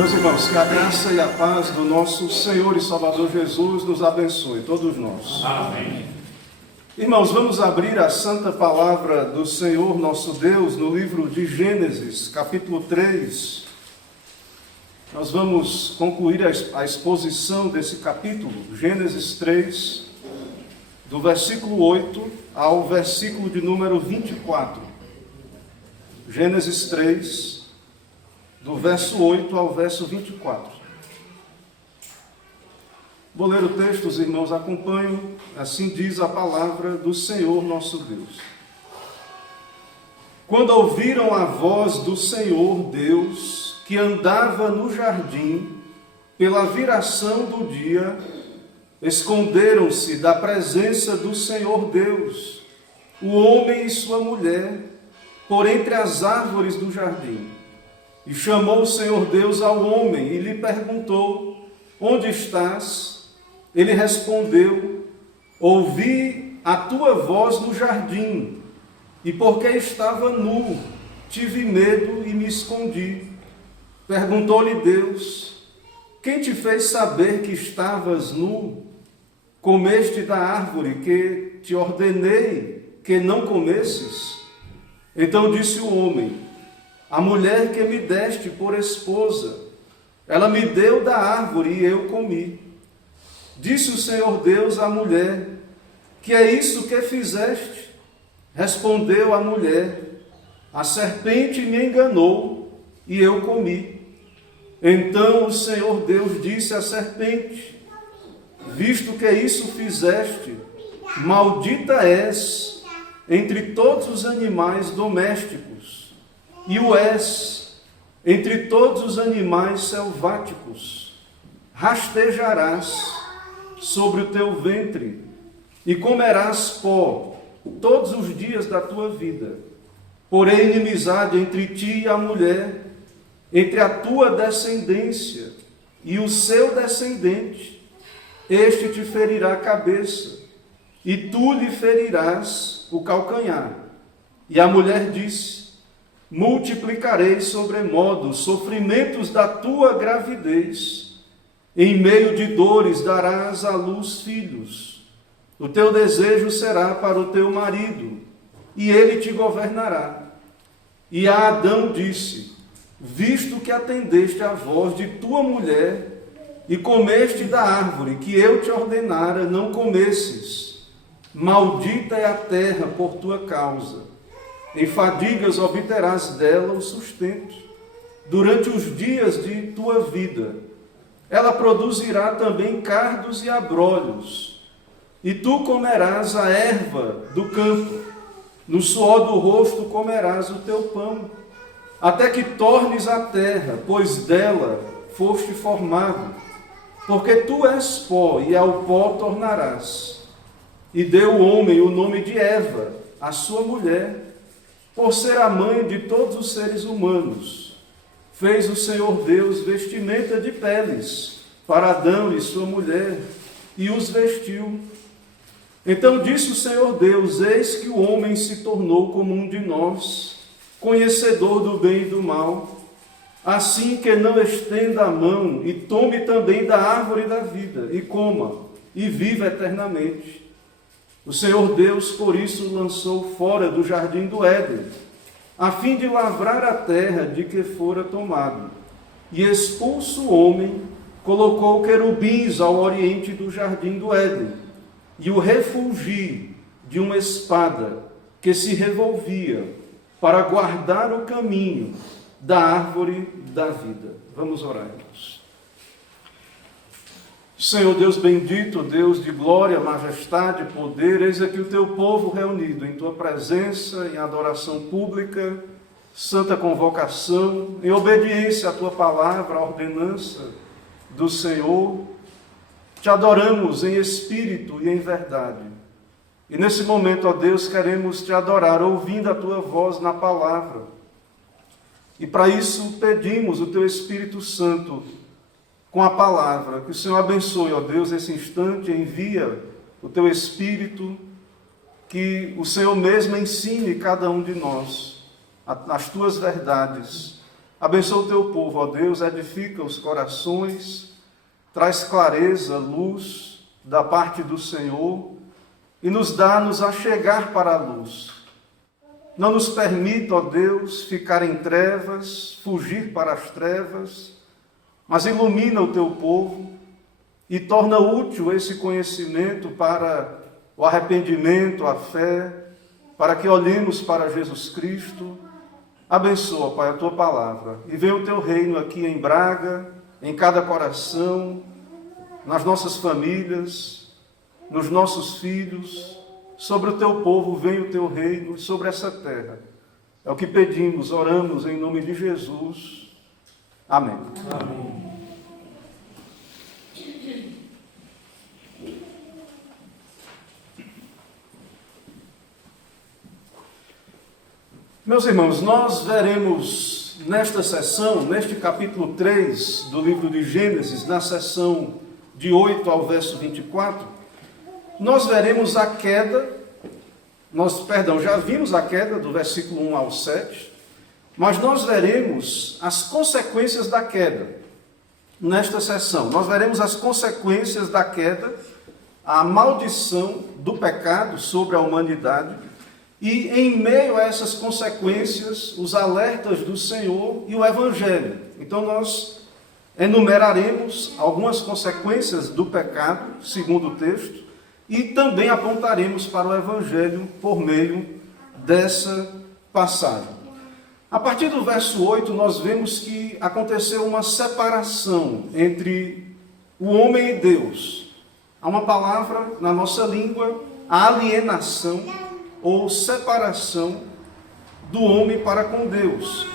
Meus irmãos, que a graça e a paz do nosso Senhor e Salvador Jesus nos abençoe, todos nós. Amém. Irmãos, vamos abrir a santa palavra do Senhor nosso Deus no livro de Gênesis, capítulo 3. Nós vamos concluir a exposição desse capítulo, Gênesis 3, do versículo 8 ao versículo de número 24. Gênesis 3, do verso 8 ao verso 24. Vou ler o texto, os irmãos acompanham. Assim diz a palavra do Senhor nosso Deus. Quando ouviram a voz do Senhor Deus, que andava no jardim, pela viração do dia, esconderam-se da presença do Senhor Deus, o homem e sua mulher, por entre as árvores do jardim. E chamou o Senhor Deus ao homem e lhe perguntou: onde estás? Ele respondeu: ouvi a tua voz no jardim, e porque estava nu, tive medo e me escondi. Perguntou-lhe Deus: quem te fez saber que estavas nu? Comeste da árvore que te ordenei que não comesses? Então disse o homem: a mulher que me deste por esposa, ela me deu da árvore e eu comi. Disse o Senhor Deus à mulher: que é isso que fizeste? Respondeu a mulher: a serpente me enganou e eu comi. Então o Senhor Deus disse à serpente: visto que isso fizeste, maldita és entre todos os animais domésticos, e o és entre todos os animais selváticos. Rastejarás sobre o teu ventre, e comerás pó todos os dias da tua vida. Porém, inimizade entre ti e a mulher, entre a tua descendência e o seu descendente. Este te ferirá a cabeça, e tu lhe ferirás o calcanhar. E a mulher disse: multiplicarei sobremodo os sofrimentos da tua gravidez. Em meio de dores darás à luz filhos. O teu desejo será para o teu marido, e ele te governará. E a Adão disse: visto que atendeste à voz de tua mulher, e comeste da árvore que eu te ordenara não comesses, maldita é a terra por tua causa. Em fadigas obterás dela o sustento, durante os dias de tua vida. Ela produzirá também cardos e abrolhos, e tu comerás a erva do campo, no suor do rosto comerás o teu pão, até que tornes a terra, pois dela foste formado, porque tu és pó, e ao pó tornarás. E deu o homem o nome de Eva, a sua mulher, por ser a mãe de todos os seres humanos. Fez o Senhor Deus vestimenta de peles para Adão e sua mulher, e os vestiu. Então disse o Senhor Deus: eis que o homem se tornou como um de nós, conhecedor do bem e do mal, assim que não estenda a mão e tome também da árvore da vida, e coma, e viva eternamente. O Senhor Deus, por isso, lançou fora do jardim do Éden, a fim de lavrar a terra de que fora tomado. E expulso o homem, colocou querubins ao oriente do jardim do Éden, e o refulgi de uma espada que se revolvia, para guardar o caminho da árvore da vida. Vamos orar, irmãos. Senhor Deus bendito, Deus de glória, majestade, poder, eis aqui o teu povo reunido em tua presença, em adoração pública, santa convocação, em obediência à tua palavra, à ordenança do Senhor. Te adoramos em espírito e em verdade. E nesse momento, ó Deus, queremos te adorar, ouvindo a tua voz na palavra. E para isso pedimos o teu Espírito Santo com a palavra. Que o Senhor abençoe, ó Deus, esse instante, envia o teu Espírito, que o Senhor mesmo ensine cada um de nós as tuas verdades, Abençoa o teu povo, ó Deus, edifica os corações, traz clareza, luz da parte do Senhor e nos dá-nos a chegar para a luz. Não nos permita, ó Deus, ficar em trevas, fugir para as trevas, mas ilumina o teu povo e torna útil esse conhecimento para o arrependimento, a fé, para que olhemos para Jesus Cristo. Abençoa, Pai, a tua palavra e venha o teu reino aqui em Braga, em cada coração, nas nossas famílias, nos nossos filhos, sobre o teu povo venha o teu reino, sobre essa terra. É o que pedimos, oramos em nome de Jesus. Amém. Amém. Meus irmãos, nós veremos nesta sessão, neste capítulo 3 do livro de Gênesis, na sessão de 8 ao verso 24, nós veremos a queda, já vimos a queda do versículo 1 ao 7, mas nós veremos as consequências da queda nesta sessão. Nós veremos as consequências da queda, a maldição do pecado sobre a humanidade, e em meio a essas consequências, os alertas do Senhor e o Evangelho. Então nós enumeraremos algumas consequências do pecado, segundo o texto, e também apontaremos para o Evangelho por meio dessa passagem. A partir do verso 8, nós vemos que aconteceu uma separação entre o homem e Deus. Há uma palavra na nossa língua, a alienação, ou separação do homem para com Deus.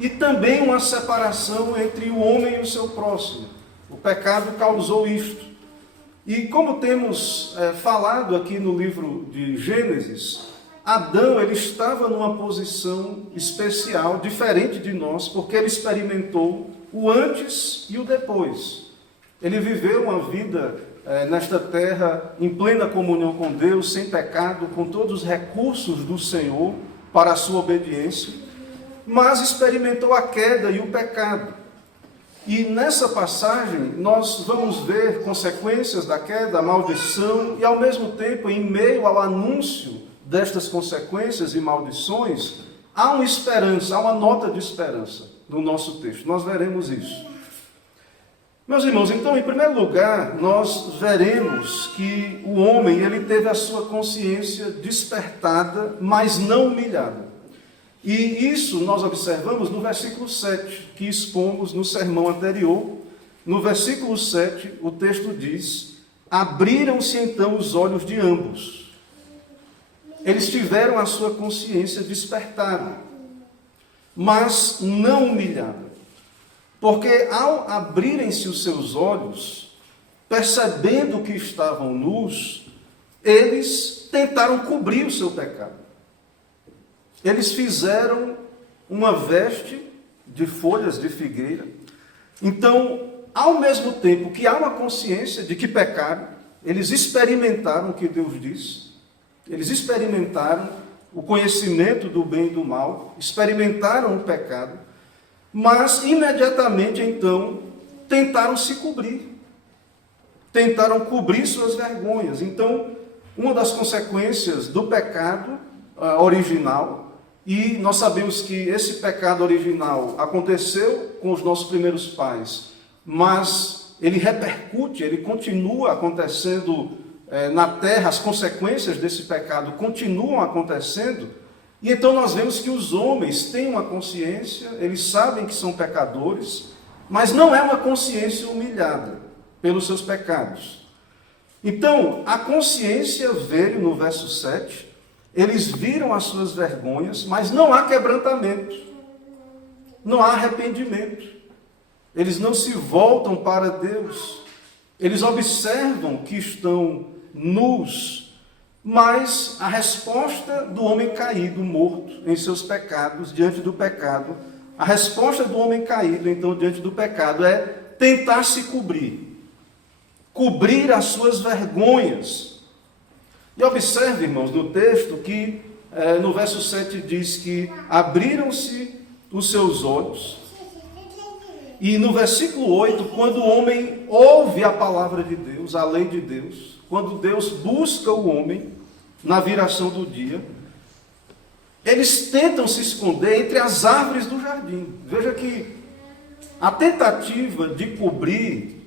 E também uma separação entre o homem e o seu próximo. O pecado causou isto. E como temos falado aqui no livro de Gênesis, Adão ele estava numa posição especial, diferente de nós, porque ele experimentou o antes e o depois. Ele viveu uma vida nesta terra, em plena comunhão com Deus, sem pecado, com todos os recursos do Senhor para a sua obediência, mas experimentou a queda e o pecado. E nessa passagem nós vamos ver consequências da queda, a maldição, e ao mesmo tempo, em meio ao anúncio destas consequências e maldições, há uma esperança, há uma nota de esperança no nosso texto. Nós veremos isso. Meus irmãos, então, em primeiro lugar, nós veremos que o homem, ele teve a sua consciência despertada, mas não humilhada. E isso nós observamos no versículo 7, que expomos no sermão anterior. No versículo 7, o texto diz: abriram-se então os olhos de ambos. Eles tiveram a sua consciência despertada, mas não humilhada. Porque ao abrirem-se os seus olhos, percebendo que estavam nus, eles tentaram cobrir o seu pecado. Eles fizeram uma veste de folhas de figueira. Então, ao mesmo tempo que há uma consciência de que pecaram, eles experimentaram o que Deus disse, eles experimentaram o conhecimento do bem e do mal, experimentaram o pecado, mas imediatamente então tentaram se cobrir, tentaram cobrir suas vergonhas. Então, uma das consequências do pecado original, e nós sabemos que esse pecado original aconteceu com os nossos primeiros pais, mas ele repercute, ele continua acontecendo na terra, as consequências desse pecado continuam acontecendo. E então nós vemos que os homens têm uma consciência, eles sabem que são pecadores, mas não é uma consciência humilhada pelos seus pecados. Então, a consciência veio no verso 7, eles viram as suas vergonhas, mas não há quebrantamento, não há arrependimento. Eles não se voltam para Deus, eles observam que estão nus, mas a resposta do homem caído, morto em seus pecados, diante do pecado, a resposta do homem caído, então, diante do pecado, é tentar se cobrir as suas vergonhas. E observe, irmãos, no texto que no verso 7 diz que abriram-se os seus olhos E no versículo 8, quando o homem ouve a palavra de Deus, a lei de Deus, quando Deus busca o homem na viração do dia, eles tentam se esconder entre as árvores do jardim. Veja que a tentativa de cobrir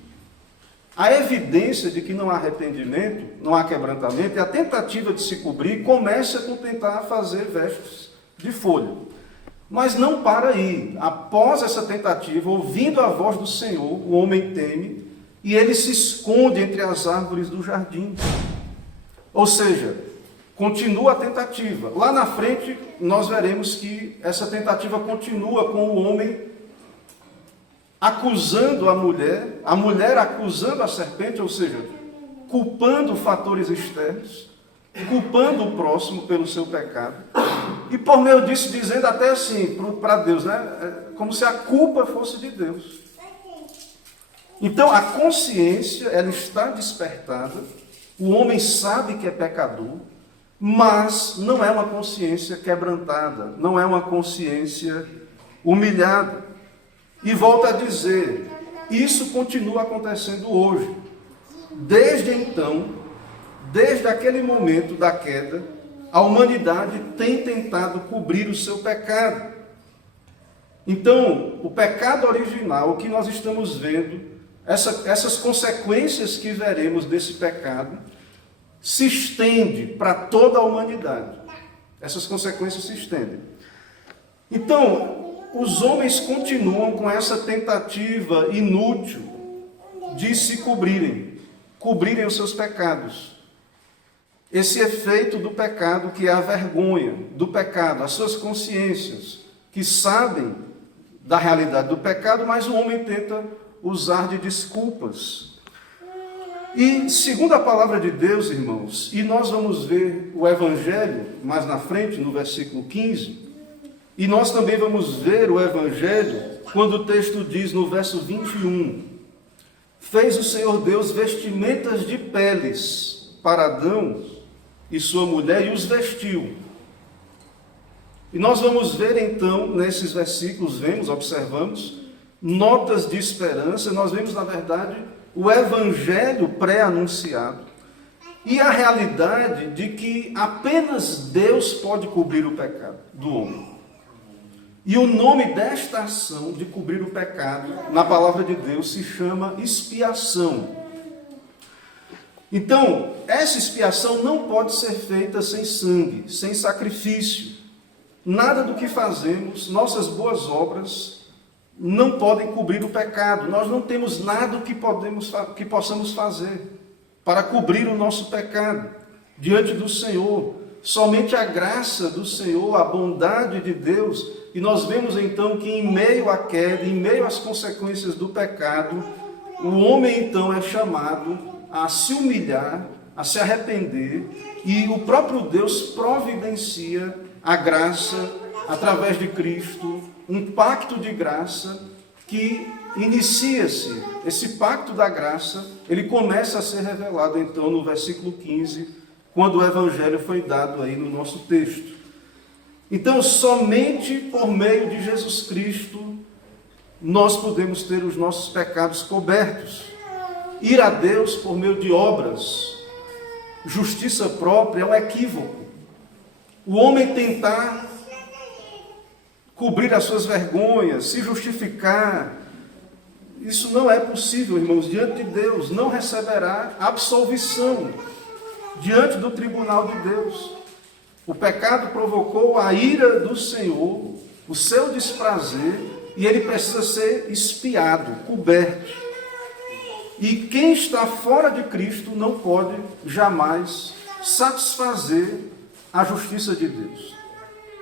a evidência de que não há arrependimento, não há quebrantamento, e a tentativa de se cobrir começa com tentar fazer vestes de folha. Mas não para aí. Após essa tentativa, ouvindo a voz do Senhor, o homem teme e ele se esconde entre as árvores do jardim. Ou seja, continua a tentativa. Lá na frente, nós veremos que essa tentativa continua com o homem acusando a mulher acusando a serpente, ou seja, culpando fatores externos, culpando o próximo pelo seu pecado. E por meio disso, dizendo até assim para Deus, né? Como se a culpa fosse de Deus. Então, a consciência, ela está despertada, o homem sabe que é pecador, mas não é uma consciência quebrantada, não é uma consciência humilhada. E volta a dizer, isso continua acontecendo hoje. Desde então, desde aquele momento da queda, a humanidade tem tentado cobrir o seu pecado. Então, o pecado original, o que nós estamos vendo, essas consequências que veremos desse pecado, se estende para toda a humanidade. Essas consequências se estendem. Então, os homens continuam com essa tentativa inútil de se cobrirem os seus pecados. Esse efeito do pecado, que é a vergonha do pecado, as suas consciências, que sabem da realidade do pecado, mas o homem tenta usar de desculpas. E segundo a palavra de Deus, irmãos, e nós vamos ver o Evangelho mais na frente, no versículo 15, e nós também vamos ver o Evangelho quando o texto diz no verso 21, fez o Senhor Deus vestimentas de peles para Adão e sua mulher e os vestiu. E nós vamos ver então, nesses versículos, observamos, notas de esperança, nós vemos na verdade o Evangelho pré-anunciado e a realidade de que apenas Deus pode cobrir o pecado do homem. E o nome desta ação de cobrir o pecado, na palavra de Deus, se chama expiação. Então, essa expiação não pode ser feita sem sangue, sem sacrifício. Nada do que fazemos, nossas boas obras, não podem cobrir o pecado. Nós não temos nada que possamos fazer para cobrir o nosso pecado diante do Senhor. Somente a graça do Senhor, a bondade de Deus. E nós vemos então que em meio à queda, em meio às consequências do pecado, o homem então é chamado a se humilhar, a se arrepender, e o próprio Deus providencia a graça através de Cristo, um pacto de graça que inicia-se. Esse pacto da graça, ele começa a ser revelado então no versículo 15, quando o Evangelho foi dado aí no nosso texto. Então, somente por meio de Jesus Cristo, nós podemos ter os nossos pecados cobertos. Ir a Deus por meio de obras, justiça própria, é um equívoco. O homem tentar cobrir as suas vergonhas, se justificar, isso não é possível, irmãos. Diante de Deus, não receberá absolvição diante do tribunal de Deus. O pecado provocou a ira do Senhor, o seu desprazer, e ele precisa ser expiado, coberto. E quem está fora de Cristo não pode jamais satisfazer a justiça de Deus.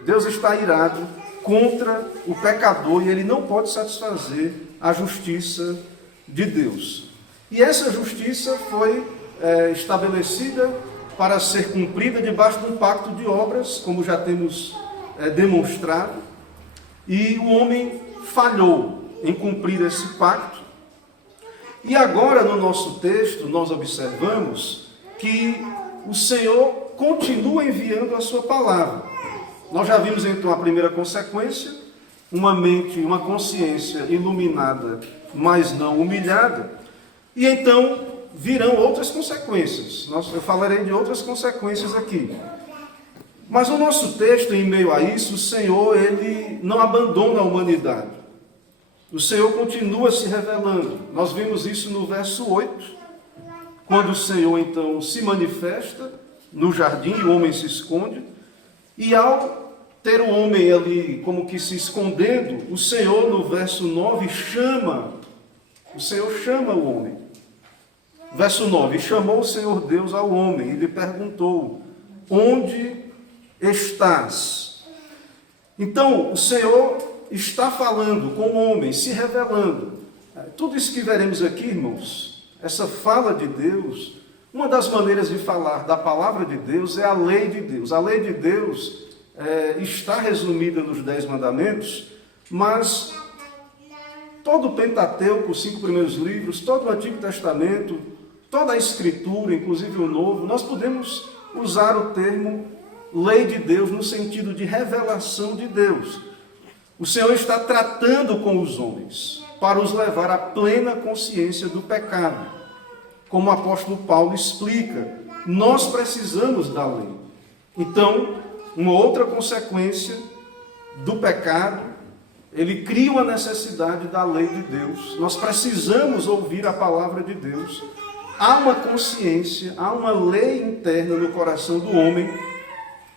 Deus está irado contra o pecador e ele não pode satisfazer a justiça de Deus. E essa justiça foi estabelecida para ser cumprida debaixo de um pacto de obras, como já temos demonstrado, e o homem falhou em cumprir esse pacto. E agora, no nosso texto, nós observamos que o Senhor continua enviando a sua palavra. Nós já vimos então a primeira consequência, uma mente, uma consciência iluminada, mas não humilhada. E então virão outras consequências. Eu falarei de outras consequências aqui. Mas o nosso texto, em meio a isso, o Senhor, ele não abandona a humanidade. O Senhor continua se revelando. Nós vimos isso no verso 8, quando o Senhor, então, se manifesta no jardim e o homem se esconde. E ao ter o homem ali como que se escondendo, o Senhor, no verso 9, o Senhor chama o homem. Verso 9, chamou o Senhor Deus ao homem e lhe perguntou, onde estás? Então, o Senhor está falando com o homem, se revelando. Tudo isso que veremos aqui, irmãos, essa fala de Deus, uma das maneiras de falar da palavra de Deus é a lei de Deus. A lei de Deus está resumida nos 10 mandamentos, mas todo o Pentateuco, os 5 primeiros livros, todo o Antigo Testamento, toda a Escritura, inclusive o Novo, nós podemos usar o termo lei de Deus no sentido de revelação de Deus. O Senhor está tratando com os homens para os levar à plena consciência do pecado. Como o apóstolo Paulo explica, nós precisamos da lei. Então, uma outra consequência do pecado, ele cria uma necessidade da lei de Deus. Nós precisamos ouvir a palavra de Deus. Há uma consciência, há uma lei interna no coração do homem,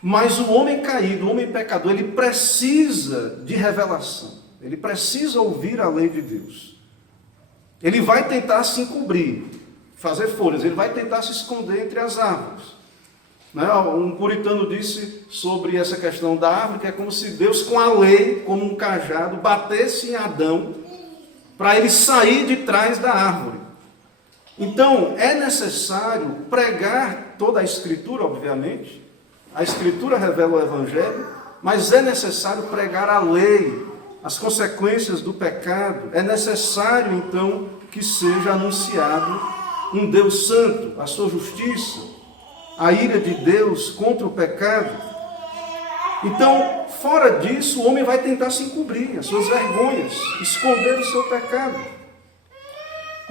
mas o homem caído, o homem pecador, ele precisa de revelação. Ele precisa ouvir a lei de Deus. Ele vai tentar se encobrir, fazer folhas, ele vai tentar se esconder entre as árvores. Um puritano disse sobre essa questão da árvore, que é como se Deus, com a lei, como um cajado, batesse em Adão para ele sair de trás da árvore. Então, é necessário pregar toda a Escritura, obviamente. A Escritura revela o Evangelho, mas é necessário pregar a lei, as consequências do pecado. É necessário, então, que seja anunciado um Deus santo, a sua justiça, a ira de Deus contra o pecado. Então, fora disso, o homem vai tentar se encobrir, as suas vergonhas, esconder o seu pecado.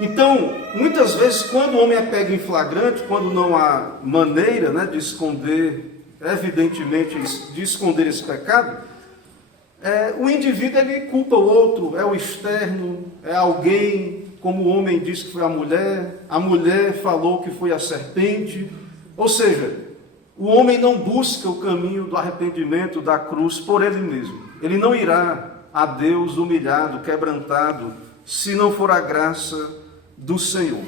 Então, muitas vezes, quando o homem é pego em flagrante, quando não há maneira de esconder, evidentemente, de esconder esse pecado, o indivíduo ele culpa o outro, é o externo, é alguém, como o homem disse que foi a mulher falou que foi a serpente. Ou seja, o homem não busca o caminho do arrependimento, da cruz, por ele mesmo. Ele não irá a Deus humilhado, quebrantado, se não for a graça do Senhor.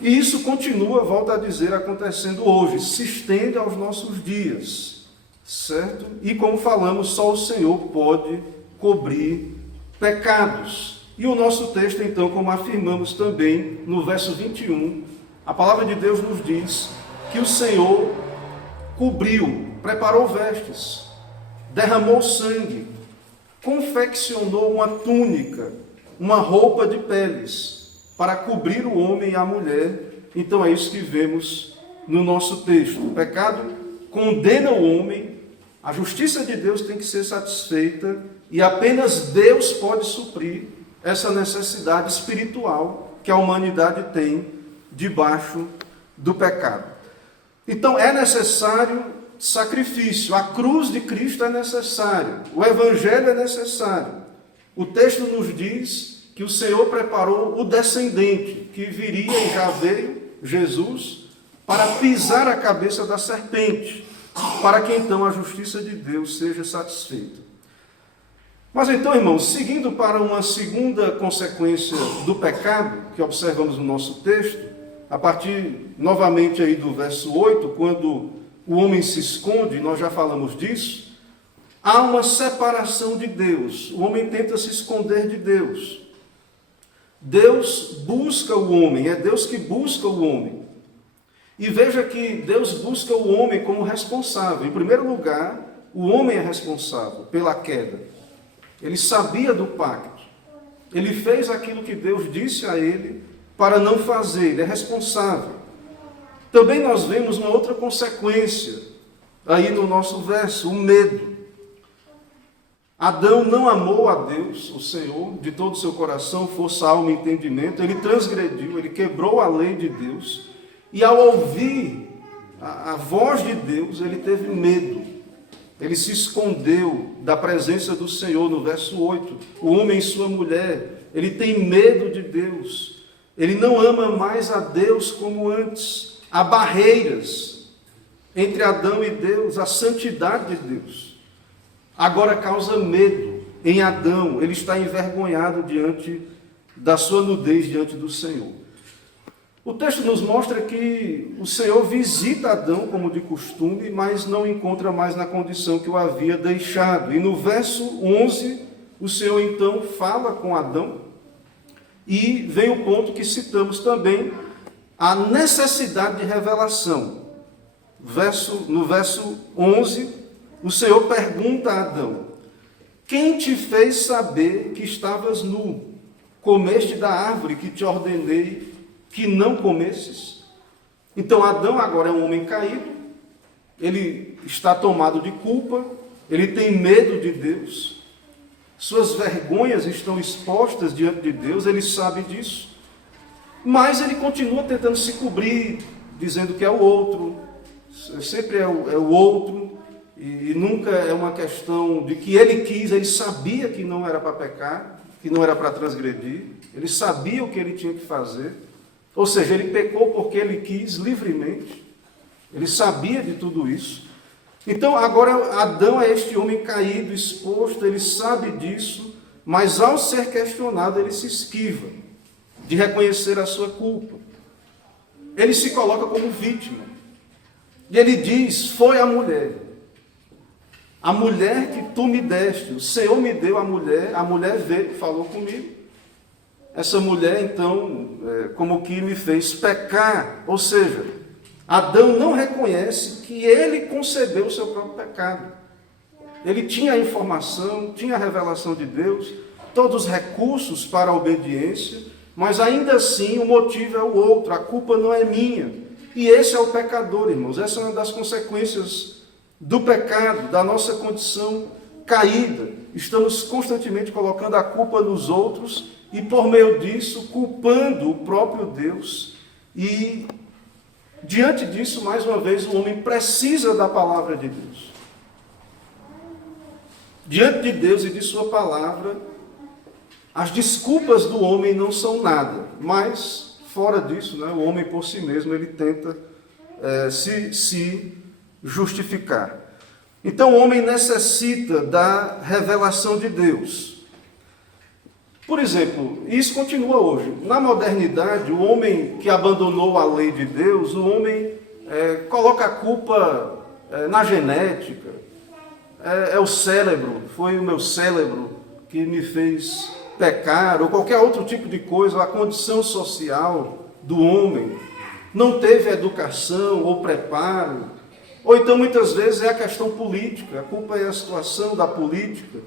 E isso continua, volto a dizer, acontecendo hoje, se estende aos nossos dias, certo? E como falamos, só o Senhor pode cobrir pecados. E o nosso texto, então, como afirmamos também no verso 21, a palavra de Deus nos diz que o Senhor cobriu, preparou vestes, derramou sangue, confeccionou uma túnica, uma roupa de peles, para cobrir o homem e a mulher. Então é isso que vemos no nosso texto. O pecado condena o homem, a justiça de Deus tem que ser satisfeita, e apenas Deus pode suprir essa necessidade espiritual que a humanidade tem debaixo do pecado. Então é necessário sacrifício, a cruz de Cristo é necessária, o Evangelho é necessário. O texto nos diz que o Senhor preparou o descendente, que viria e já veio, Jesus, para pisar a cabeça da serpente, para que então a justiça de Deus seja satisfeita. Mas então, irmãos, seguindo para uma segunda consequência do pecado, que observamos no nosso texto, a partir novamente aí do verso 8, quando o homem se esconde, nós já falamos disso, há uma separação de Deus, o homem tenta se esconder de Deus. Deus busca o homem, é Deus que busca o homem. E veja que Deus busca o homem como responsável. Em primeiro lugar, o homem é responsável pela queda. Ele sabia do pacto. Ele fez aquilo que Deus disse a ele para não fazer, ele é responsável. Também nós vemos uma outra consequência aí no nosso verso, o medo. Adão não amou a Deus, o Senhor, de todo o seu coração, força, alma e entendimento. Ele transgrediu, ele quebrou a lei de Deus. E ao ouvir a voz de Deus, ele teve medo. Ele se escondeu da presença do Senhor, no verso 8. O homem e sua mulher, ele tem medo de Deus. Ele não ama mais a Deus como antes. Há barreiras entre Adão e Deus, a santidade de Deus. Agora causa medo em Adão. Ele está envergonhado diante da sua nudez, diante do Senhor. O texto nos mostra que o Senhor visita Adão como de costume, mas não encontra mais na condição que o havia deixado. E no verso 11, o Senhor então fala com Adão, e vem o ponto que citamos também, a necessidade de revelação. No verso 11, o Senhor pergunta a Adão: quem te fez saber que estavas nu? Comeste da árvore que te ordenei que não comesses? Então Adão agora é um homem caído, ele está tomado de culpa, ele tem medo de Deus, suas vergonhas estão expostas diante de Deus, ele sabe disso, mas ele continua tentando se cobrir, dizendo que é o outro, sempre é o outro, e nunca é uma questão de que ele quis, ele sabia que não era para pecar, que não era para transgredir, ele sabia o que ele tinha que fazer. Ou seja, ele pecou porque ele quis livremente. Ele sabia de tudo isso. Então, agora, Adão é este homem caído, exposto, ele sabe disso, mas ao ser questionado, ele se esquiva de reconhecer a sua culpa. Ele se coloca como vítima. E ele diz: foi a mulher que tu me deste, o Senhor me deu a mulher veio e falou comigo. Essa mulher, então, como que me fez pecar. Ou seja, Adão não reconhece que ele concebeu o seu próprio pecado. Ele tinha a informação, tinha a revelação de Deus, todos os recursos para a obediência, mas ainda assim o motivo é o outro, a culpa não é minha. E esse é o pecador, irmãos. Essa é uma das consequências do pecado, da nossa condição caída. Estamos constantemente colocando a culpa nos outros, e por meio disso, culpando o próprio Deus. E, diante disso, mais uma vez, o homem precisa da palavra de Deus. Diante de Deus e de sua palavra, as desculpas do homem não são nada. Mas, fora disso, né, o homem por si mesmo, ele tenta se justificar. Então, o homem necessita da revelação de Deus. Por exemplo, isso continua hoje. Na modernidade, o homem que abandonou a lei de Deus, o homem coloca a culpa na genética. É o cérebro, foi o meu cérebro que me fez pecar, ou qualquer outro tipo de coisa, a condição social do homem. Não teve educação ou preparo. Ou então, muitas vezes, é a questão política. A culpa é a situação da política.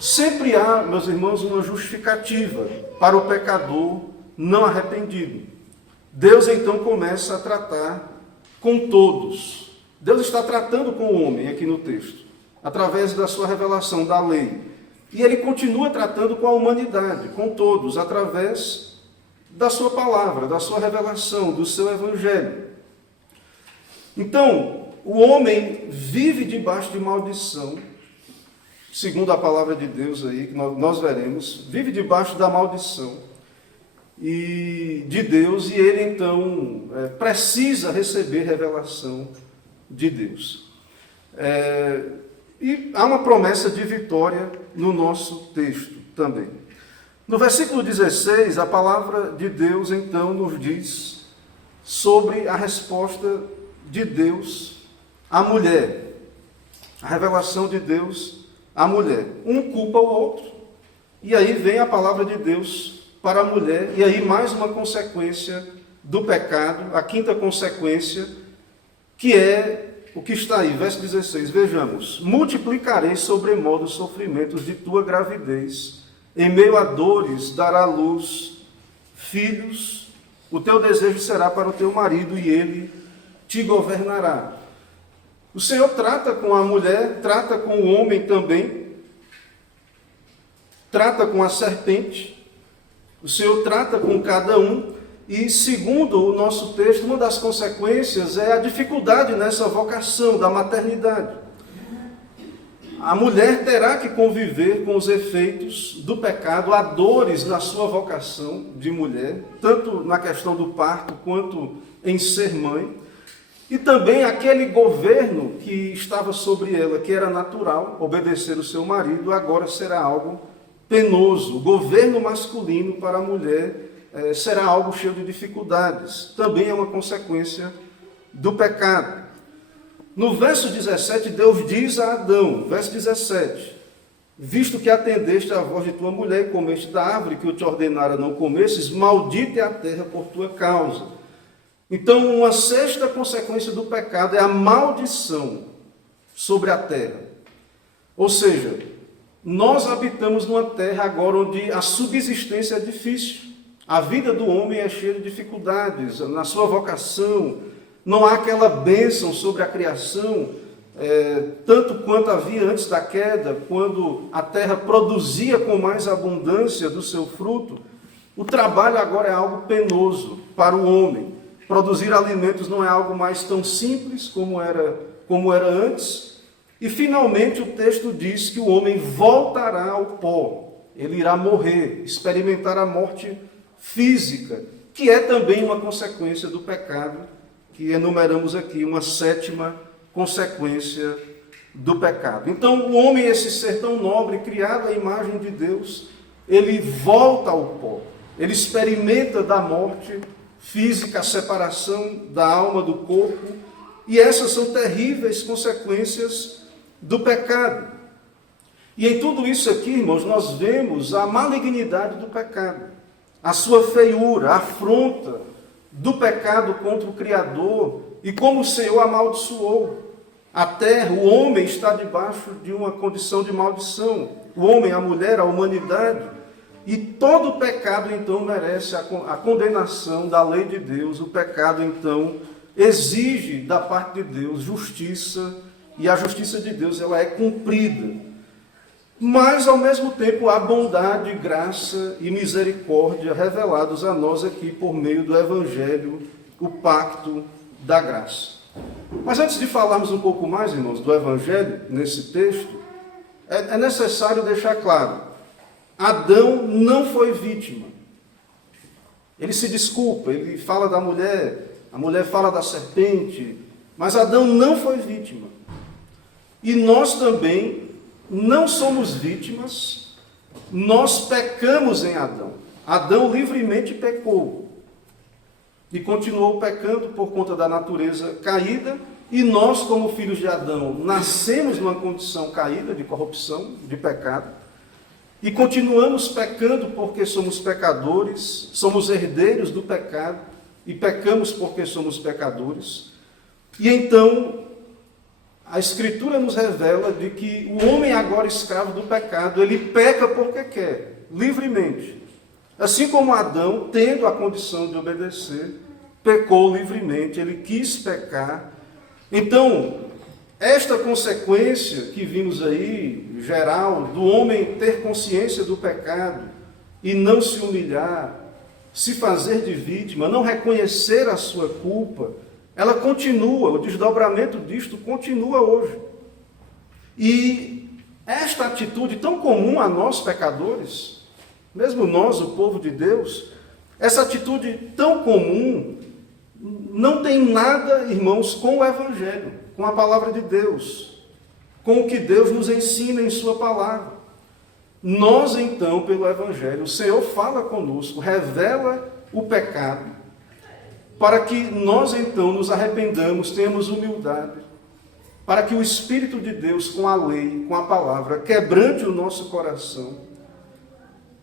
Sempre há, meus irmãos, uma justificativa para o pecador não arrependido. Deus então começa a tratar com todos. Deus está tratando com o homem aqui no texto, através da sua revelação da lei. E ele continua tratando com a humanidade, com todos, através da sua palavra, da sua revelação, do seu evangelho. Então, o homem vive debaixo de maldição, segundo a palavra de Deus aí, que nós veremos, vive debaixo da maldição de Deus, e ele então precisa receber revelação de Deus. E há uma promessa de vitória no nosso texto também. No versículo 16, a palavra de Deus então nos diz sobre a resposta de Deus à mulher. A revelação de Deus à mulher. Um culpa o outro, e aí vem a palavra de Deus para a mulher, e aí mais uma consequência do pecado, a quinta consequência, que é o que está aí, verso 16, vejamos: multiplicarei sobremodo os sofrimentos de tua gravidez, em meio a dores dará à luz filhos, o teu desejo será para o teu marido, e ele te governará. O Senhor trata com a mulher, trata com o homem também, trata com a serpente, o Senhor trata com cada um, e segundo o nosso texto, uma das consequências é a dificuldade nessa vocação da maternidade. A mulher terá que conviver com os efeitos do pecado, há dores na sua vocação de mulher, tanto na questão do parto quanto em ser mãe, e também aquele governo que estava sobre ela, que era natural, obedecer o seu marido, agora será algo penoso. O governo masculino para a mulher será algo cheio de dificuldades. Também é uma consequência do pecado. No verso 17, Deus diz a Adão, verso 17, visto que atendeste à voz de tua mulher e comeste da árvore que eu te ordenara não comesses, maldita é a terra por tua causa. Então, uma sexta consequência do pecado é a maldição sobre a terra. Ou seja, nós habitamos numa terra agora onde a subsistência é difícil. A vida do homem é cheia de dificuldades, na sua vocação, não há aquela bênção sobre a criação, tanto quanto havia antes da queda, quando a terra produzia com mais abundância do seu fruto. O trabalho agora é algo penoso para o homem. Produzir alimentos não é algo mais tão simples como era antes. E finalmente o texto diz que o homem voltará ao pó, ele irá morrer, experimentar a morte física, que é também uma consequência do pecado, que enumeramos aqui, uma sétima consequência do pecado. Então, o homem, esse ser tão nobre, criado à imagem de Deus, ele volta ao pó, ele experimenta da morte física, a separação da alma do corpo, e essas são terríveis consequências do pecado. E em tudo isso aqui, irmãos, nós vemos a malignidade do pecado, a sua feiura, a afronta do pecado contra o Criador, e como o Senhor amaldiçoou a terra. O homem está debaixo de uma condição de maldição, o homem, a mulher, a humanidade, e todo pecado então merece a condenação da lei de Deus. O pecado então exige da parte de Deus justiça, e a justiça de Deus ela é cumprida. Mas, ao mesmo tempo, há bondade, graça e misericórdia revelados a nós aqui por meio do Evangelho, o pacto da graça. Mas antes de falarmos um pouco mais, irmãos, do Evangelho, nesse texto, é necessário deixar claro, Adão não foi vítima. Ele se desculpa, ele fala da mulher, a mulher fala da serpente, mas Adão não foi vítima. E nós também não somos vítimas, nós pecamos em Adão. Adão livremente pecou e continuou pecando por conta da natureza caída, e nós, como filhos de Adão, nascemos numa condição caída de corrupção, de pecado, e continuamos pecando porque somos pecadores, somos herdeiros do pecado e pecamos porque somos pecadores. E então a Escritura nos revela de que o homem agora escravo do pecado, ele peca porque quer, livremente. Assim como Adão, tendo a condição de obedecer, pecou livremente, ele quis pecar. Então, esta consequência que vimos aí, geral, do homem ter consciência do pecado e não se humilhar, se fazer de vítima, não reconhecer a sua culpa, ela continua, o desdobramento disto continua hoje. E esta atitude tão comum a nós pecadores, mesmo nós, o povo de Deus, essa atitude tão comum não tem nada, irmãos, com o Evangelho, com a palavra de Deus, com o que Deus nos ensina em sua palavra. Nós, então, pelo Evangelho, o Senhor fala conosco, revela o pecado, para que nós, então, nos arrependamos, tenhamos humildade, para que o Espírito de Deus, com a lei, com a palavra, quebrante o nosso coração,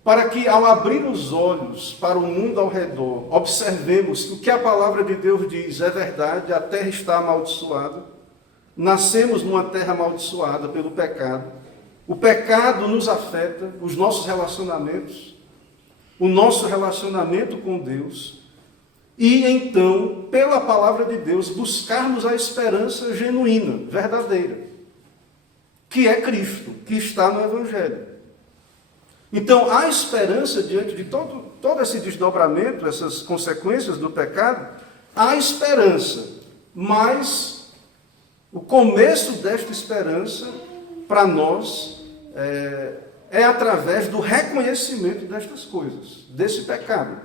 para que, ao abrir os olhos para o mundo ao redor, observemos que o que a palavra de Deus diz é verdade, a terra está amaldiçoada, nascemos numa terra amaldiçoada pelo pecado, o pecado nos afeta, os nossos relacionamentos, o nosso relacionamento com Deus, e então, pela palavra de Deus, buscarmos a esperança genuína, verdadeira, que é Cristo, que está no Evangelho. Então, há esperança diante de todo esse desdobramento, essas consequências do pecado, há esperança, mas o começo desta esperança, para nós, é através do reconhecimento destas coisas, desse pecado.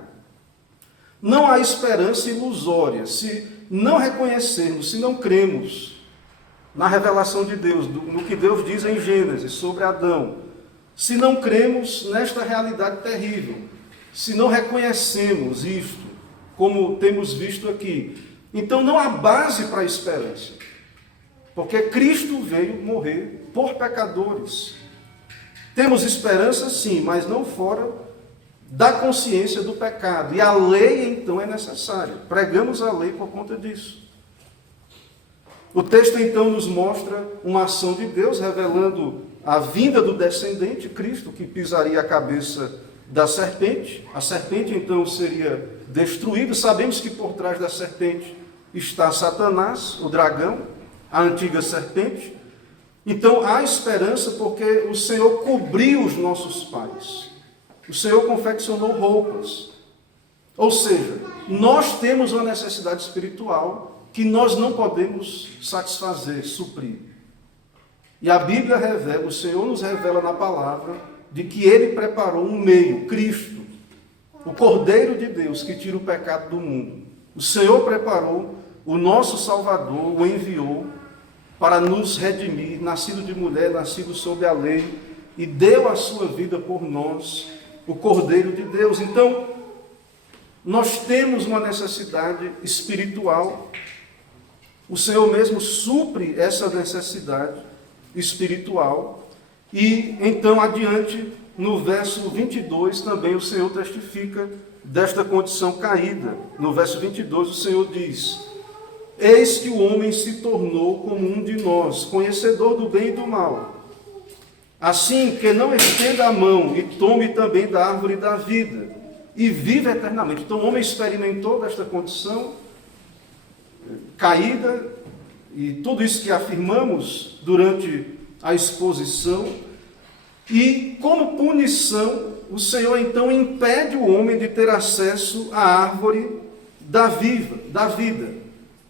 Não há esperança ilusória se não reconhecermos, se não cremos na revelação de Deus, no que Deus diz em Gênesis sobre Adão, se não cremos nesta realidade terrível, se não reconhecemos isto, como temos visto aqui, então não há base para a esperança, porque Cristo veio morrer por pecadores. Temos esperança sim, mas não fora da consciência do pecado, e a lei então é necessária, pregamos a lei por conta disso. O texto então nos mostra uma ação de Deus, revelando a vinda do descendente, Cristo, que pisaria a cabeça da serpente. A serpente então seria destruída. Sabemos que por trás da serpente está Satanás, o dragão, a antiga serpente. Então há esperança porque o Senhor cobriu os nossos pais. O Senhor confeccionou roupas. Ou seja, nós temos uma necessidade espiritual que nós não podemos satisfazer, suprir. E a Bíblia revela, o Senhor nos revela na palavra, de que Ele preparou um meio, Cristo, o Cordeiro de Deus, que tira o pecado do mundo. O Senhor preparou o nosso Salvador, o enviou para nos redimir, nascido de mulher, nascido sob a lei, e deu a sua vida por nós, o Cordeiro de Deus. Então, nós temos uma necessidade espiritual. O Senhor mesmo supre essa necessidade espiritual. E então, adiante, no verso 22, também o Senhor testifica desta condição caída. No verso 22, o Senhor diz: eis que o homem se tornou como um de nós, conhecedor do bem e do mal. Assim que não estenda a mão e tome também da árvore da vida, e viva eternamente. Então o homem experimentou desta condição caída, e tudo isso que afirmamos durante a exposição, e como punição, o Senhor então impede o homem de ter acesso à árvore da vida.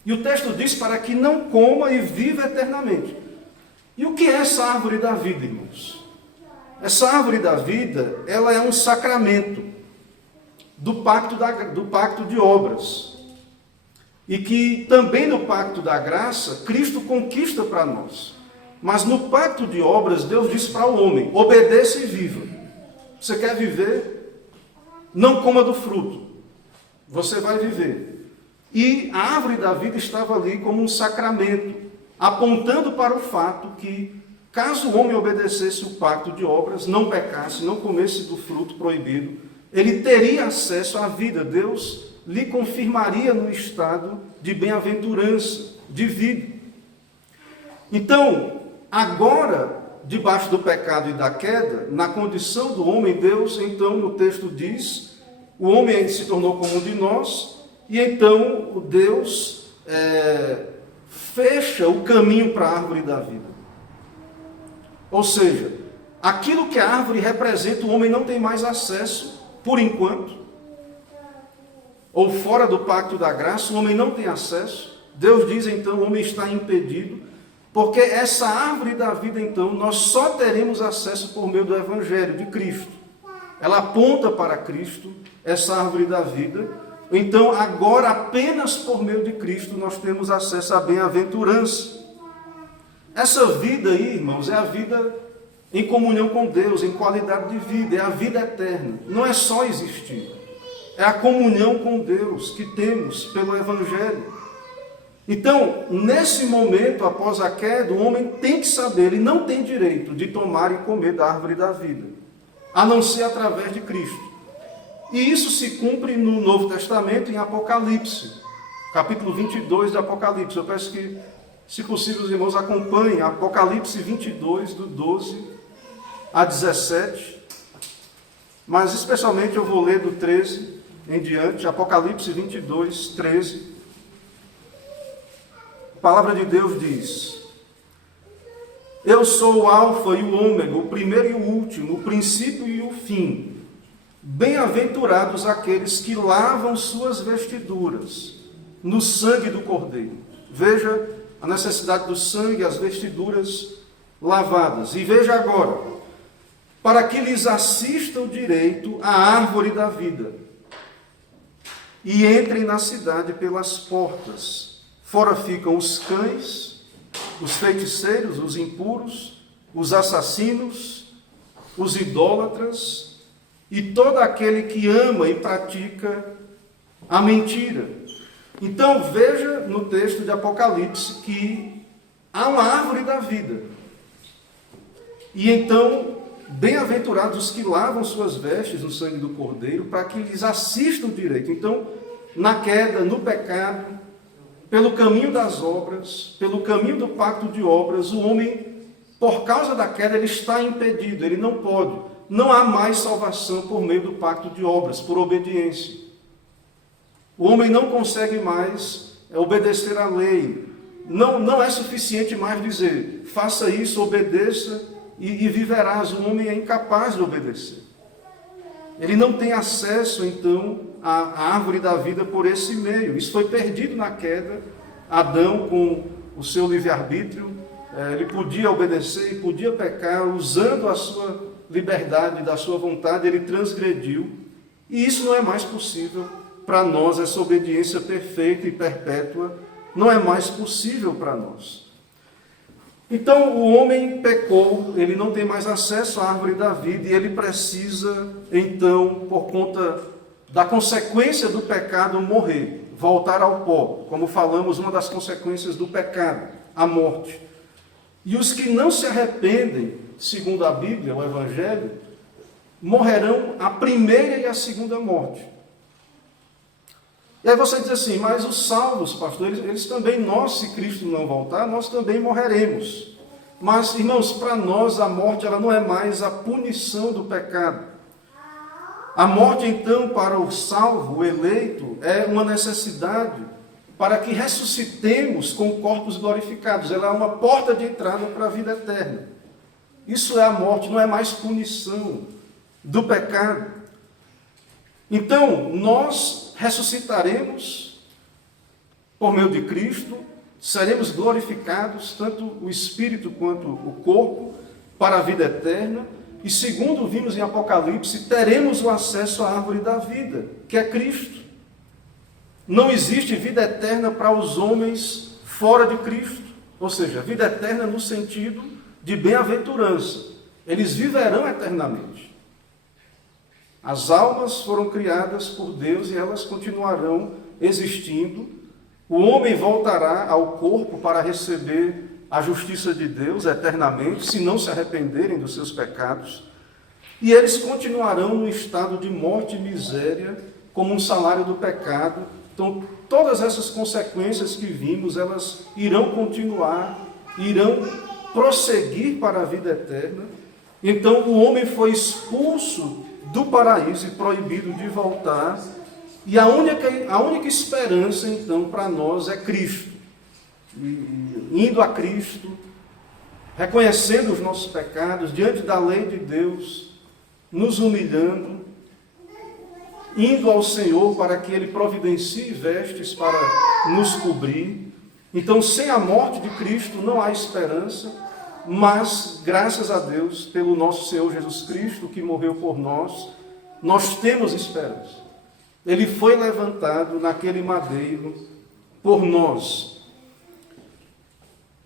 E o texto diz para que não coma e viva eternamente. E o que é essa árvore da vida, irmãos? Essa árvore da vida, ela é um sacramento do pacto de obras. E que também no pacto da graça, Cristo conquista para nós. Mas no pacto de obras, Deus diz para o homem: obedeça e viva. Você quer viver? Não coma do fruto. Você vai viver. E a árvore da vida estava ali como um sacramento, apontando para o fato que, caso o homem obedecesse o pacto de obras, não pecasse, não comesse do fruto proibido, ele teria acesso à vida. Deus lhe confirmaria no estado de bem-aventurança, de vida. Então, agora, debaixo do pecado e da queda, na condição do homem, Deus, então, no texto diz, o homem se tornou como um de nós, e então o Deus fecha o caminho para a árvore da vida. Ou seja, aquilo que a árvore representa, o homem não tem mais acesso, por enquanto, ou fora do pacto da graça, o homem não tem acesso. Deus diz então, o homem está impedido, porque essa árvore da vida então, nós só teremos acesso por meio do Evangelho de Cristo. Ela aponta para Cristo, essa árvore da vida. Então agora apenas por meio de Cristo nós temos acesso à bem-aventurança. Essa vida aí, irmãos, é a vida em comunhão com Deus, em qualidade de vida, é a vida eterna. Não é só existir. É a comunhão com Deus que temos pelo Evangelho. Então, nesse momento, após a queda, o homem tem que saber, ele não tem direito de tomar e comer da árvore da vida, a não ser através de Cristo. E isso se cumpre no Novo Testamento, em Apocalipse, capítulo 22 de Apocalipse. Eu peço que, se possível, os irmãos acompanhem Apocalipse 22, do 12 a 17, mas especialmente eu vou ler do 13 em diante, Apocalipse 22, 13. A palavra de Deus diz: Eu sou o alfa e o ômega, o primeiro e o último, o princípio e o fim. Bem-aventurados aqueles que lavam suas vestiduras no sangue do Cordeiro. Veja a necessidade do sangue, as vestiduras lavadas. E veja agora, para que lhes assista o direito à árvore da vida e entrem na cidade pelas portas. Fora ficam os cães, os feiticeiros, os impuros, os assassinos, os idólatras e todo aquele que ama e pratica a mentira. Então veja no texto de Apocalipse que há uma árvore da vida. E então, bem-aventurados os que lavam suas vestes no sangue do Cordeiro, para que lhes assistam direito. Então, na queda, no pecado, pelo caminho das obras, pelo caminho do pacto de obras, o homem, por causa da queda, ele está impedido, ele não pode. Não há mais salvação por meio do pacto de obras, por obediência. O homem não consegue mais obedecer à lei. Não é suficiente mais dizer, faça isso, obedeça e viverás. O homem é incapaz de obedecer. Ele não tem acesso, então, à árvore da vida por esse meio. Isso foi perdido na queda. Adão, com o seu livre-arbítrio, ele podia obedecer e podia pecar, usando a sua liberdade, da sua vontade, ele transgrediu. E isso não é mais possível para nós, essa obediência perfeita e perpétua, não é mais possível para nós. Então, o homem pecou, ele não tem mais acesso à árvore da vida e ele precisa, então, por conta da consequência do pecado, morrer, voltar ao pó. Como falamos, uma das consequências do pecado, a morte. E os que não se arrependem, segundo a Bíblia, o Evangelho, morrerão a primeira e a segunda morte. E aí você diz assim, mas os salvos, pastor, eles também, nós, se Cristo não voltar, nós também morreremos. Mas, irmãos, para nós a morte ela não é mais a punição do pecado. A morte, então, para o salvo, o eleito, é uma necessidade para que ressuscitemos com corpos glorificados. Ela é uma porta de entrada para a vida eterna. Isso é a morte, não é mais punição do pecado. Então, nós ressuscitaremos por meio de Cristo, seremos glorificados, tanto o espírito quanto o corpo, para a vida eterna. E segundo vimos em Apocalipse, teremos o acesso à árvore da vida, que é Cristo. Não existe vida eterna para os homens fora de Cristo. Ou seja, vida eterna no sentido de bem-aventurança. Eles viverão eternamente. As almas foram criadas por Deus e elas continuarão existindo. O homem voltará ao corpo para receber a justiça de Deus eternamente, se não se arrependerem dos seus pecados. E eles continuarão no estado de morte e miséria, como um salário do pecado. Então, todas essas consequências que vimos, elas irão continuar, irão prosseguir para a vida eterna. Então, o homem foi expulso do paraíso e proibido de voltar, e a única esperança, então, para nós é Cristo. E, indo a Cristo, reconhecendo os nossos pecados, diante da lei de Deus, nos humilhando, indo ao Senhor para que Ele providencie vestes para nos cobrir. Então, sem a morte de Cristo não há esperança, mas, graças a Deus, pelo nosso Senhor Jesus Cristo, que morreu por nós, nós temos esperança. Ele foi levantado naquele madeiro por nós.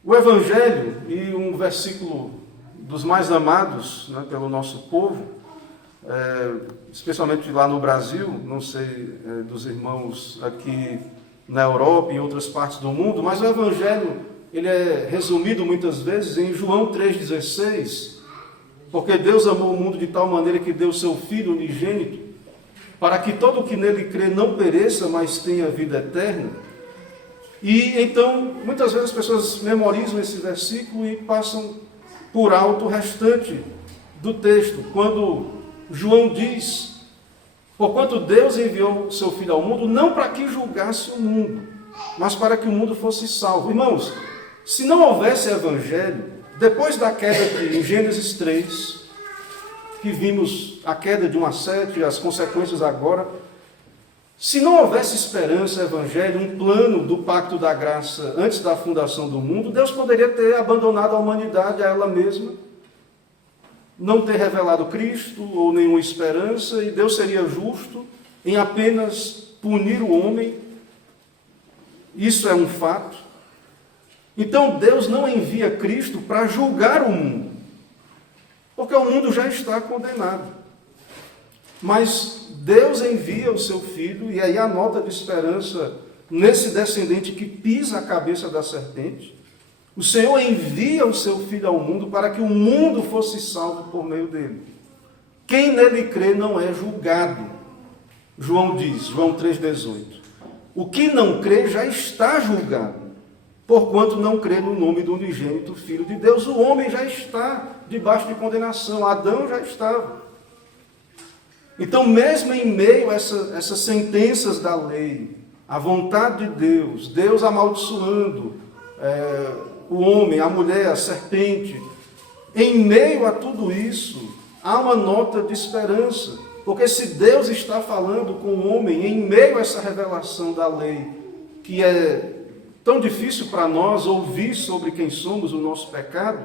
O Evangelho, e um versículo dos mais amados, né, pelo nosso povo, especialmente lá no Brasil, não sei dos irmãos aqui na Europa e em outras partes do mundo, mas o Evangelho ele é resumido muitas vezes em João 3,16, porque Deus amou o mundo de tal maneira que deu o seu Filho unigênito, para que todo o que nele crê não pereça, mas tenha vida eterna. E então, muitas vezes as pessoas memorizam esse versículo e passam por alto o restante do texto, quando João diz, porquanto Deus enviou o seu Filho ao mundo, não para que julgasse o mundo, mas para que o mundo fosse salvo. Irmãos, se não houvesse Evangelho, depois da queda em Gênesis 3, que vimos a queda de 1 a 7, as consequências agora, se não houvesse esperança, evangelho, um plano do pacto da graça antes da fundação do mundo, Deus poderia ter abandonado a humanidade a ela mesma, não ter revelado Cristo ou nenhuma esperança, e Deus seria justo em apenas punir o homem. Isso é um fato. Então Deus não envia Cristo para julgar o mundo, porque o mundo já está condenado. Mas Deus envia o seu Filho, e aí a nota de esperança nesse descendente que pisa a cabeça da serpente. O Senhor envia o seu Filho ao mundo para que o mundo fosse salvo por meio dele. Quem nele crê não é julgado. João diz, João 3,18. O que não crê já está julgado, porquanto não crê no nome do unigênito Filho de Deus. O homem já está debaixo de condenação. Adão já estava. Então, mesmo em meio a essas sentenças da lei, a vontade de Deus, Deus amaldiçoando o homem, a mulher, a serpente, em meio a tudo isso, há uma nota de esperança. Porque se Deus está falando com o homem em meio a essa revelação da lei, que é tão difícil para nós ouvir sobre quem somos, o nosso pecado,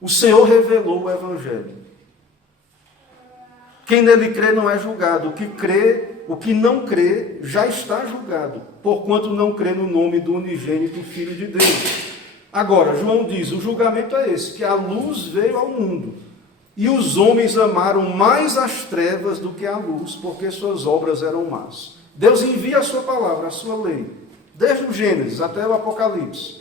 o Senhor revelou o Evangelho. Quem nele crê não é julgado. O que não crê já está julgado, porquanto não crê no nome do unigênito Filho de Deus. Agora, João diz, o julgamento é esse, que a luz veio ao mundo, e os homens amaram mais as trevas do que a luz, porque suas obras eram más. Deus envia a sua palavra, a sua lei, desde o Gênesis até o Apocalipse.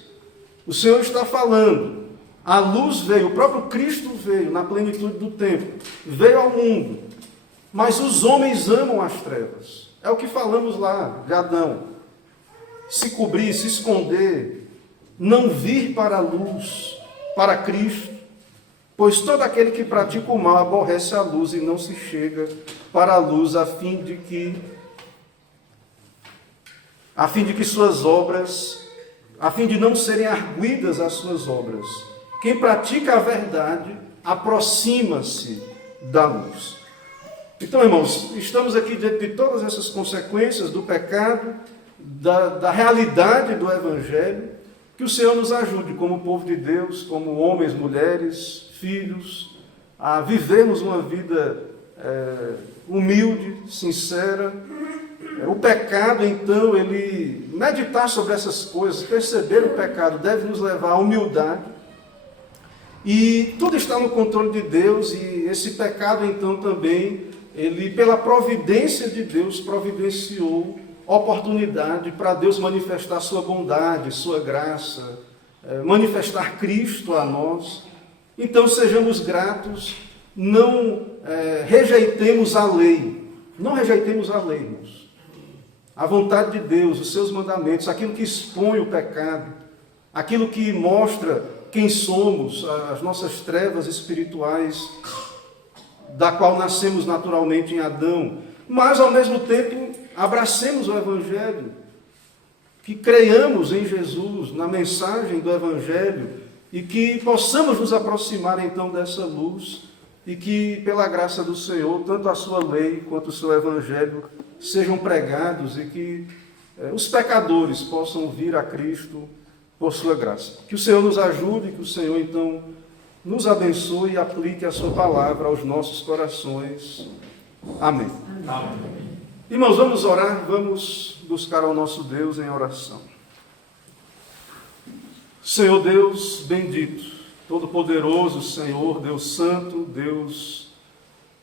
O Senhor está falando, a luz veio, o próprio Cristo veio na plenitude do tempo, veio ao mundo, mas os homens amam as trevas. É o que falamos lá de Adão. Se cobrir, se esconder, não vir para a luz, para Cristo, pois todo aquele que pratica o mal aborrece a luz e não se chega para a luz, a fim de que suas obras, a fim de não serem arguidas as suas obras. Quem pratica a verdade aproxima-se da luz. Então, irmãos, estamos aqui diante de todas essas consequências do pecado, da realidade do Evangelho. Que o Senhor nos ajude, como povo de Deus, como homens, mulheres, filhos, a vivermos uma vida humilde, sincera. O pecado, então, meditar sobre essas coisas, perceber o pecado, deve nos levar à humildade. E tudo está no controle de Deus, e esse pecado, então, também, ele, pela providência de Deus, providenciou oportunidade para Deus manifestar sua bondade, sua graça, manifestar Cristo a nós. Então sejamos gratos, não rejeitemos a lei, irmãos. A vontade de Deus, os seus mandamentos, aquilo que expõe o pecado, aquilo que mostra quem somos, as nossas trevas espirituais, da qual nascemos naturalmente em Adão, mas ao mesmo tempo abracemos o Evangelho, que creiamos em Jesus, na mensagem do Evangelho, e que possamos nos aproximar então dessa luz, e que pela graça do Senhor, tanto a sua lei quanto o seu Evangelho sejam pregados, e que os pecadores possam vir a Cristo por sua graça. Que o Senhor nos ajude, que o Senhor então nos abençoe e aplique a sua palavra aos nossos corações. Amém. Amém. Irmãos, vamos orar, vamos buscar ao nosso Deus em oração. Senhor Deus bendito, Todo-Poderoso, Senhor, Deus Santo, Deus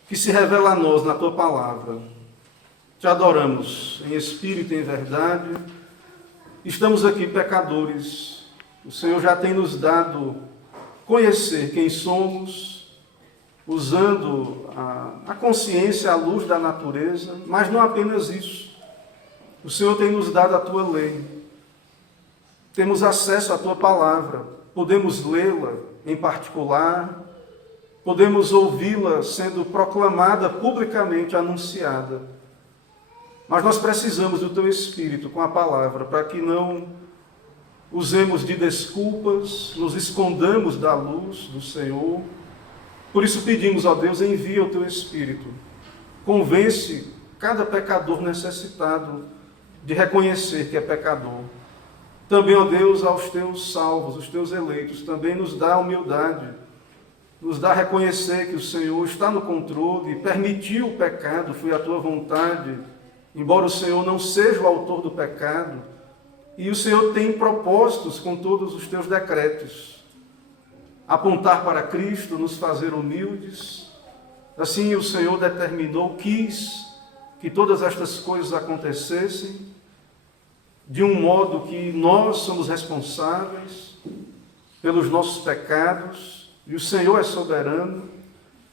que se revela a nós na Tua palavra. Te adoramos em espírito e em verdade. Estamos aqui pecadores. O Senhor já tem nos dado conhecer quem somos, usando a consciência à luz da natureza, mas não apenas isso. O Senhor tem nos dado a Tua lei. Temos acesso à Tua palavra. Podemos lê-la em particular, podemos ouvi-la sendo proclamada publicamente, anunciada. Mas nós precisamos do Teu Espírito com a palavra, para que não usemos de desculpas, nos escondamos da luz do Senhor. Por isso pedimos, ó Deus, envia o Teu Espírito. Convence cada pecador necessitado de reconhecer que é pecador. Também, ó Deus, aos Teus salvos, os Teus eleitos, também nos dá humildade, nos dá a reconhecer que o Senhor está no controle e permitiu o pecado, foi a Tua vontade, embora o Senhor não seja o autor do pecado, e o Senhor tem propósitos com todos os Teus decretos. Apontar para Cristo, nos fazer humildes. Assim o Senhor determinou, quis que todas estas coisas acontecessem de um modo que nós somos responsáveis pelos nossos pecados, e o Senhor é soberano,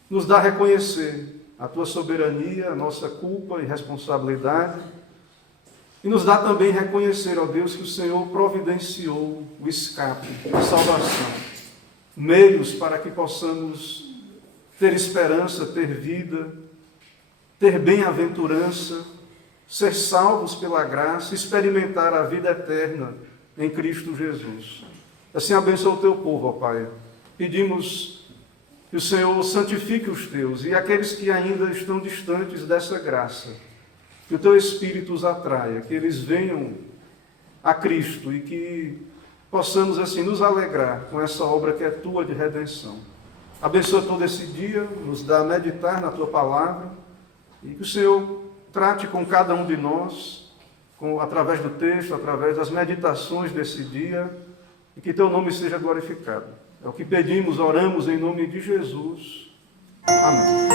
nos dá a reconhecer a Tua soberania, a nossa culpa e responsabilidade, e nos dá também a reconhecer, ó Deus, que o Senhor providenciou o escape, a salvação, meios para que possamos ter esperança, ter vida, ter bem-aventurança, ser salvos pela graça, experimentar a vida eterna em Cristo Jesus. Assim abençoa o Teu povo, ó Pai. Pedimos que o Senhor santifique os Teus e aqueles que ainda estão distantes dessa graça, que o Teu Espírito os atraia, que eles venham a Cristo e que possamos assim nos alegrar com essa obra que é Tua de redenção. Abençoa todo esse dia, nos dá a meditar na Tua palavra e que o Senhor trate com cada um de nós, através do texto, através das meditações desse dia, e que Teu nome seja glorificado. É o que pedimos, oramos em nome de Jesus. Amém.